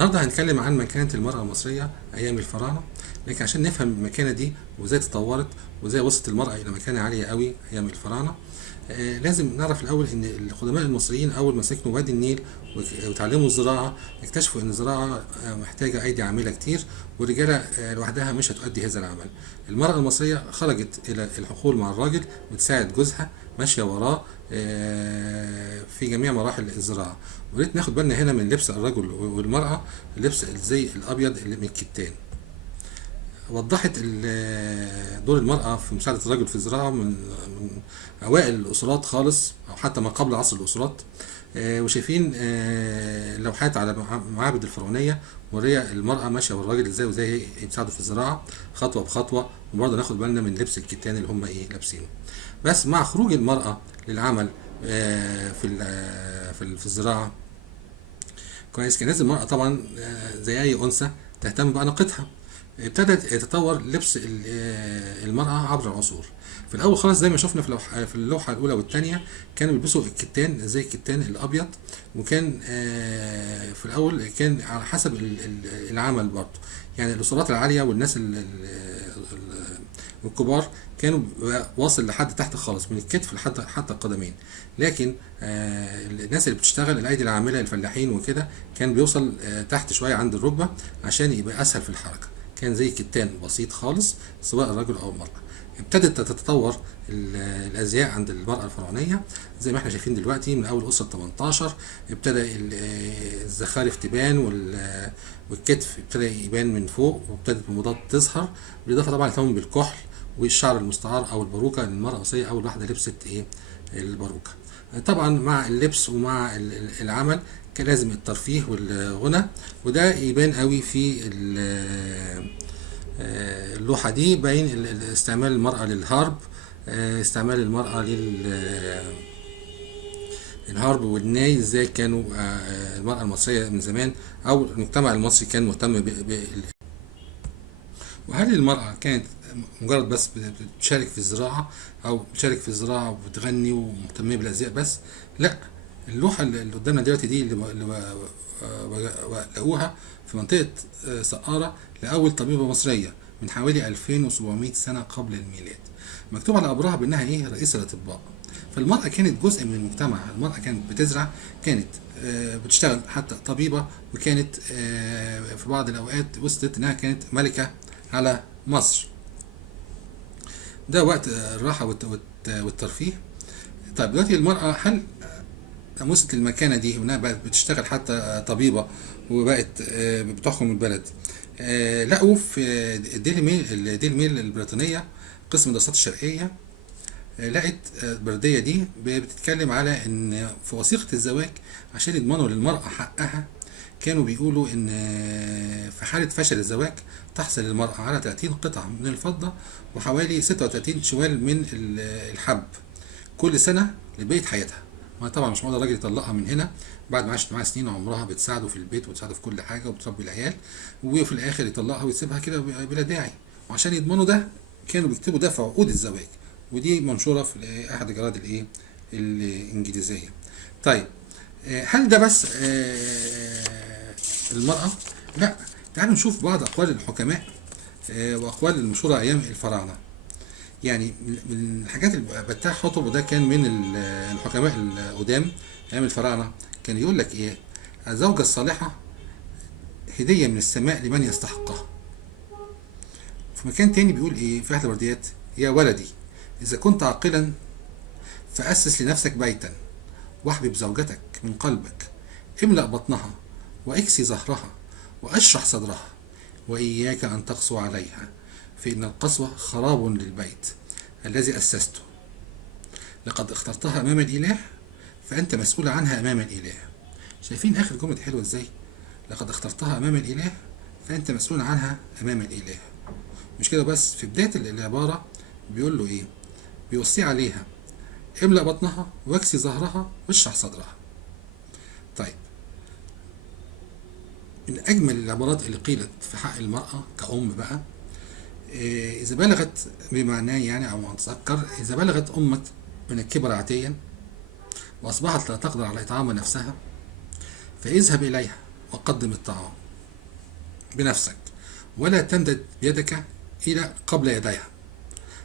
النهارده هنتكلم عن مكانة المرأة المصرية أيام الفراعنة، لكن عشان نفهم المكانة دي وإزاي تطورت وإزاي وصلت المرأة إلى مكانة عالية قوي أيام الفراعنة. لازم نعرف الأول إن القدماء المصريين أول ما سكنوا وادي النيل وتعلموا الزراعة اكتشفوا إن الزراعة محتاجة أيدي عاملة كتير، والرجالة لوحدها مش هتؤدي هذا العمل. المرأة المصرية خرجت إلى الحقول مع الراجل وتساعد جوزها ماشية وراه في جميع مراحل الزراعة. وريت ناخد بالنا هنا من لبس الرجل والمرأة، لبس الزي الأبيض اللي من الكتان. وضحت دور المرأة في مساعدة الرجل في الزراعة من أوائل الأسرات خالص، أو حتى ما قبل عصر الأسرات. وشايفين لوحات على معابد الفرعونية مورية المرأة ماشية والراجل ازاي وازاي يساعدوا في الزراعة خطوة بخطوة. وبرضه ناخد بالنا من لبس الكتان اللي هم لابسينه. بس مع خروج المرأة للعمل في الزراعة كويس، كان لازم المرأة طبعا زي أي أنثى تهتم بأناقتها. ابتدت تتطور لبس المرأة عبر العصور. في الأول خالص زي ما شفنا في اللوحة الأولى والثانية كانوا بيلبسوا الكتان زي الكتان الأبيض، وكان في الأول كان على حسب العمل برضه. يعني الأسرات العالية والناس الكبار كانوا واصل لحد تحت خالص من الكتف لحد حتى القدمين. لكن الناس اللي بتشتغل الايدي العامله الفلاحين وكده كان بيوصل تحت شويه عند الركبه عشان يبقى اسهل في الحركه. كان زي كتان بسيط خالص سواء الرجل او المراه. ابتدت تتطور الازياء عند المراه الفرعونيه زي ما احنا شايفين دلوقتي. من اول اسره 18 ابتدى الزخارف تبان والكتف ابتدى يبان من فوق، وابتدت الموضات تظهر، بالاضافه طبعا الاهتمام بالكحل والشعر المستعار او الباروكه. المراه المصريه اول واحده لبست الباروكه. طبعا مع اللبس ومع العمل كان لازم الترفيه والغنى، وده يبان قوي في اللوحة دي. باين استعمال المرأة للهارب، استعمال المرأة للهارب والناي. ازاي كانوا المرأة المصرية من زمان او المجتمع المصري كان مهتم وهل المرأة كانت مجرد بس بتشارك في الزراعة أو بتشارك في الزراعة وبتغني ومهتمة بالأزياء بس؟ لا. اللوحة اللي قدامنا دلوقتي دي اللي لقوها في منطقة سقارة لأول طبيبة مصرية من حوالي 2700 سنة قبل الميلاد. مكتوب على قبرها بأنها رئيسة الأطباء. فالمرأة كانت جزء من المجتمع. المرأة كانت بتزرع، كانت بتشتغل حتى طبيبة، وكانت في بعض الأوقات وصلت إنها كانت ملكة على مصر. ده وقت الراحة والترفيه. طيب دلوقتي المرأة هل وصلت للمكانة دي وانها بقت بتشتغل حتى طبيبة وبقت بتحكم البلد؟ لقوا في الديلي ميل البريطانية قسم الدراسات الشرقية، لقت البردية دي بتتكلم على ان في وثيقة الزواج عشان يضمنوا للمرأة حقها كانوا بيقولوا ان في حالة فشل الزواج تحصل المرأة على 30 قطعة من الفضة وحوالي 36 شوال من الحب كل سنة لبقية حياتها. ما طبعا مش معقول الراجل يطلقها من هنا بعد ما عاشت معاها سنين عمرها بتساعده في البيت وتساعده في كل حاجة وبتربي العيال، وفي الآخر يطلقها ويسيبها كده بلا داعي. وعشان يضمنوا ده كانوا بيكتبوا ده في عقود الزواج، ودي منشورة في أحد الجرائد الإنجليزية. طيب هل ده بس المرأة؟ لا. تعالوا نشوف بعض أقوال الحكماء وأقوال المشهورة أيام الفراعنة. يعني من الحاجات اللي بتاع حطب، وده كان من الحكماء القدام أيام الفراعنة، كان يقول لك الزوجة الصالحة هدية من السماء لمن يستحقها. في مكان تاني بيقول في أحد البرديات: يا ولدي إذا كنت عاقلا فأسس لنفسك بيتا واحبب زوجتك من قلبك، املأ بطنها واكسي ظهرها واشرح صدرها، وإياك أن تقسو عليها، فإن القسوة خراب للبيت الذي أسسته. لقد اخترتها أمام الإله فأنت مسؤول عنها أمام الإله. شايفين آخر جملة حلوة إزاي؟ لقد اخترتها أمام الإله فأنت مسؤول عنها أمام الإله. مش كده بس، في بداية العبارة بيقول له بيوصي عليها: املأ بطنها واكسي ظهرها واشرح صدرها. طيب من أجمل العبارات اللي قيلت في حق المرأة كأم بقى، إذا بلغت بمعناه أو أتذكر: إذا بلغت أمك من الكبر عتيا وأصبحت لا تقدر على إطعام نفسها فاذهب إليها وقدم الطعام بنفسك، ولا تمدد يدك إلى قبل يديها،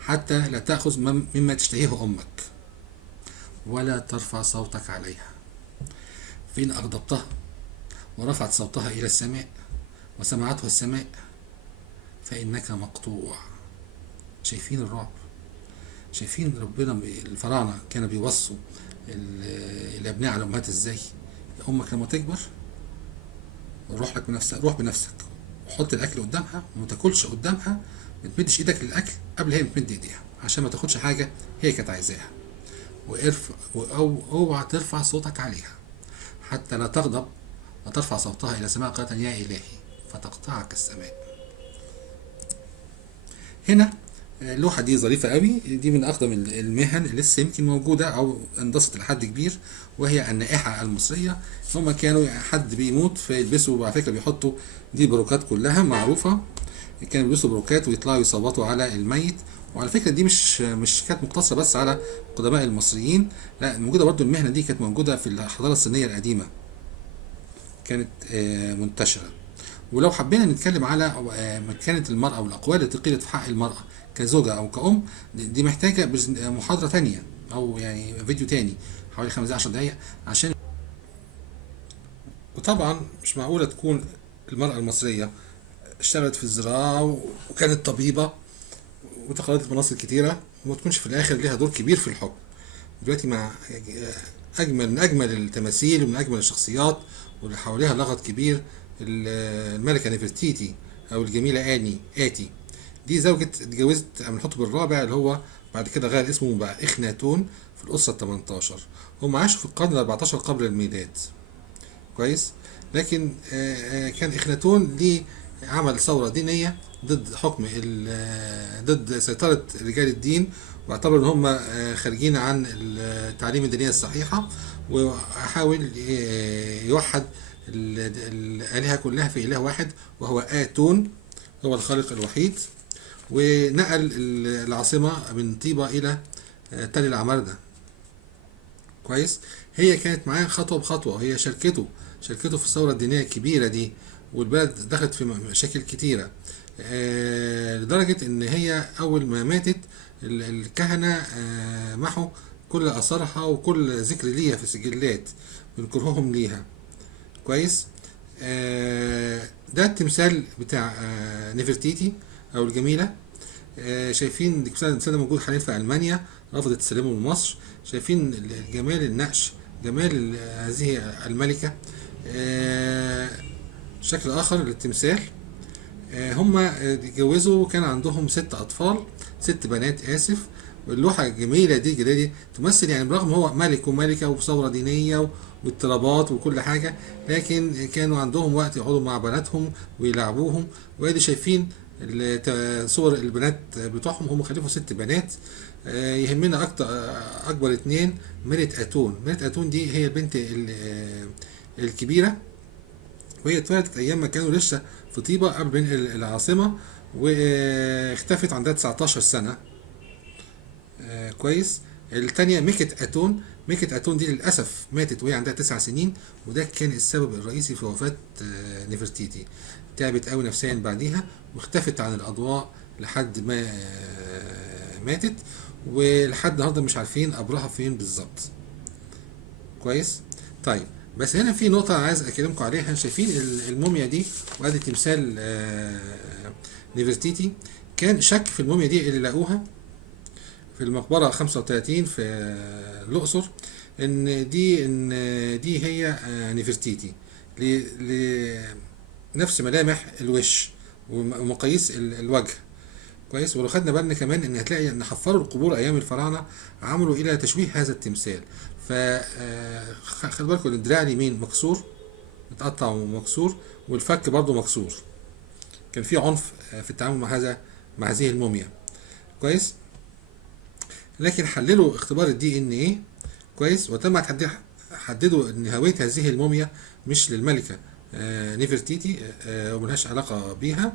حتى لا تأخذ مما تشتهيه أمك، ولا ترفع صوتك عليها. فإن أغضبتها ورفعت صوتها إلى السماء وسمعته السماء فإنك مقطوع. شايفين الرعب؟ شايفين ربنا الفراعنة كانوا بيوصوا الأبناء على الأمهات إزاي؟ أمك لما تكبر روح لك بنفسك، روح بنفسك وحط الأكل قدامها وما تاكلش قدامها، ما تمدش إيدك للأكل قبل هي ما تمد إيديها، عشان ما تاخدش حاجة هي كانت عايزاها. أو اوعى ترفع صوتك عليها حتى لا تغضب وترفع صوتها إلى السماء قائلة يا إلهي فتقطعك السماء. هنا اللوحة دي ظريفة قوي، دي من أقدم المهن اللي لسه يمكن موجودة أو انضست لحد كبير، وهي النائحة المصرية. هما كانوا حد بيموت فيلبسوا، على فكرة بيحطوا دي بروكات كلها معروفة، كانوا بيلبسوا بروكات ويطلعوا يصوتوا على الميت. وعلى فكرة دي مش كانت مقتصرة بس على قدماء المصريين، لا موجودة برضو المهنة دي، كانت موجودة في الحضارة الصينية القديمة، كانت منتشرة. ولو حبينا نتكلم على مكانة المرأة والأقوال التي قيلت في حق المرأة كزوجة أو كأم، دي محتاجة محاضرة تانية أو يعني فيديو تاني حوالي 15 دقايق عشان. وطبعا مش معقولة تكون المرأة المصرية اشتغلت في الزراعة وكانت طبيبة وتقلدت مناصب كتيرة وما تكونش في الآخر لها دور كبير في الحكم. دلوقتي مع من أجمل التماثيل ومن أجمل الشخصيات واللي حواليها لغط كبير الملكة نفرتيتي أو الجميلة آتي. دي زوجة اتجوزت من الحطب الرابع اللي هو بعد كده غير اسمه بقى إخناتون في الأسرة 18. هم عاشوا في القرن 14 قبل الميلاد، كويس. لكن كان إخناتون ليه عمل ثورة دينية ضد حكم ضد سيطرة رجال الدين، واعتبر ان هم خارجين عن التعليم الدينية الصحيحة، وحاول يوحد الآلهة كلها في إله واحد وهو آتون، هو الخالق الوحيد. ونقل العاصمة من طيبة إلى تل العماردة، كويس. هي كانت معاه خطوة بخطوة، هي شاركته في الثورة الدينية الكبيرة دي، والبلد دخلت في مشاكل كتيرة لدرجة ان هي اول ما ماتت الكهنة محوا كل اثارها وكل ذكر ليها في سجلات من كرههم ليها، كويس. ده التمثال بتاع نفرتيتي او الجميلة. شايفين التمثال ده موجود حاليا في المانيا، رفضت تسلمه لمصر. شايفين جمال النقش، جمال هذه الملكة. شكل اخر للتمثال، هما اتجوزوا وكان عندهم 6 أطفال، 6 بنات آسف. واللوحة الجميلة دي تمثل يعني برغم هو ملك وملكة وثورة دينية واضطرابات وكل حاجة، لكن كانوا عندهم وقت يقعدوا مع بناتهم ويلعبوهم. وادي شايفين صور البنات بتوعهم، هم خلفوا 6 بنات. يهمنا أكبر 2 ميريت أتون. ميريت أتون دي هي البنت الكبيرة، وهي اتولدت ايام ما كانوا لسه في طيبة قبل ما ينقل العاصمة، واختفت عندها 19 سنة، كويس. التانية ميكت اتون. ميكت اتون دي للأسف ماتت وهي عندها 9 سنين، وده كان السبب الرئيسي في وفاة نفرتيتي. تعبت قوي نفسيا بعديها واختفت عن الأضواء لحد ما ماتت، ولحد النهارده مش عارفين قبرها فين بالظبط، كويس. طيب بس هنا في نقطة عايز أكلمكم عليها. شايفين الموميا دي وادي تمثال نفرتيتي. كان شك في الموميا دي اللي لقوها في المقبرة 35 في الأقصر إن دي هي نفرتيتي لنفس ملامح الوش ومقاييس الوجه، كويس. ولو خدنا بالنا كمان ان هتلاقي ان حفروا القبور ايام الفراعنه عملوا الى تشويه هذا التمثال. ف خلي بالكم الدراع اليمين مكسور، متقطع ومكسور، والفك برضو مكسور. كان في عنف في التعامل مع هذه الموميا، كويس. لكن حللوا اختبار الدي ان ايه، كويس، وتم حددوا ان هوية هذه الموميا مش للملكة نفرتيتي وملهاش علاقة بيها،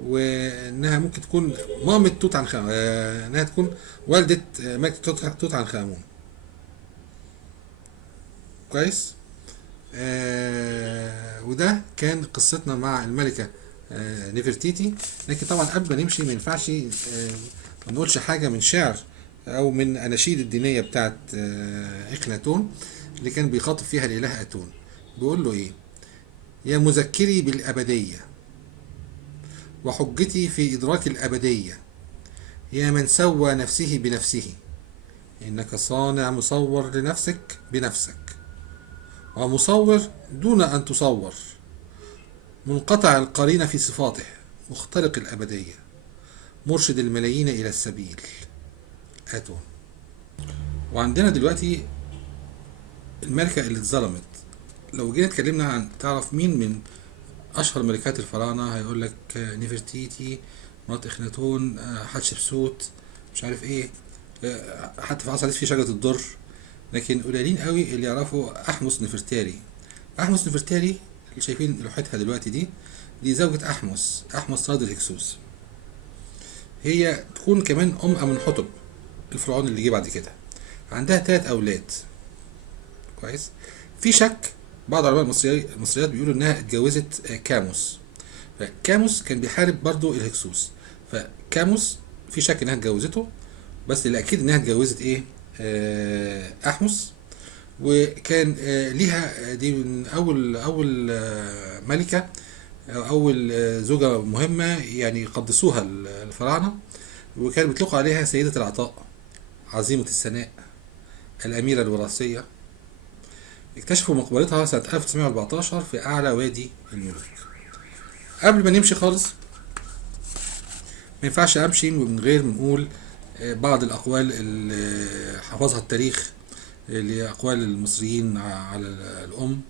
وانها ممكن تكون مامة توت عنخ آمون، انها تكون والدة ملكة توت عنخ آمون، كويس. وده كان قصتنا مع الملكة نفرتيتي. لكن طبعا قبل ما نمشي ما ينفعش ما نقولش حاجة من شعر أو من أناشيد الدينية بتاعت إخناتون اللي كان بيخاطب فيها الإله أتون. بيقول له إيه؟ يا مذكري بالأبدية وحجتي في إدراك الأبدية، يا من سوى نفسه بنفسه، إنك صانع مصور لنفسك بنفسك، ومصور دون أن تصور، منقطع القرين في صفاته، مخترق الأبدية، مرشد الملايين إلى السبيل. أتون. وعندنا دلوقتي الملكة اللي اتظلمت. لو جينا اتكلمنا عن تعرف مين من أشهر ملكات الفراعنة، هيقول لك نفرتيتي، مرات إخناتون، حتشبسوت، مش عارف إيه، حتى في عصر الحديث في شجرة الدر. لكن قليلين قوي اللي يعرفوا أحمس نفرتاري. أحمس نفرتاري اللي شايفين لوحتها دلوقتي دي زوجة أحمس راد الهكسوس. هي تكون كمان أم أمنحتب الفرعون اللي جه بعد كده. عندها 3 أولاد. كويس. في شك بعض علماء المصريات بيقولوا إنها اتجوزت كاموس. فكاموس كان بيحارب برضو الهكسوس، فكاموس في شك إنها اتجوزته، بس اللي أكيد إنها اتجوزت إيه؟ أحمس. وكان ليها دي من أول ملكة، أول زوجة مهمة يعني قدسوها الفراعنة، وكان بيطلقوا عليها سيدة العطاء، عظيمة السناء، الأميرة الوراثية. اكتشفوا مقبرتها سنة 1914 في أعلى وادي الملوك. قبل ما نمشي خالص ما ينفعش أمشي من غير ما نقول بعض الأقوال اللي حفظها التاريخ لأقوال المصريين على الأم.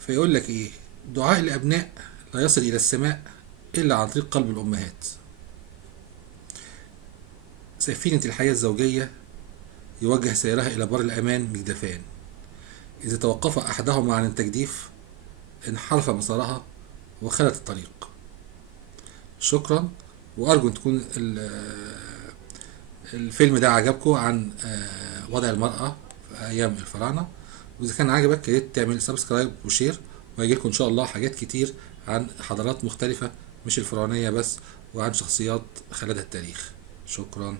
فيقول لك إيه؟ دعاء الأبناء لا يصل إلى السماء إلا عن طريق قلب الأمهات. سفينة الحياة الزوجية يوجه سيرها إلى بر الأمان مجدفان. إذا توقف أحدهما عن التجديف انحرف مسارها وخلت الطريق. شكرا، وأرجو أن تكون الفيلم ده عجبكم عن وضع المرأة في أيام الفراعنة. وإذا كان عجبك يا ريت تعمل سبسكرايب وشير، وهيجيلكم إن شاء الله حاجات كتير عن حضارات مختلفة مش الفرعونية بس، وعن شخصيات خلدها التاريخ. شكرا.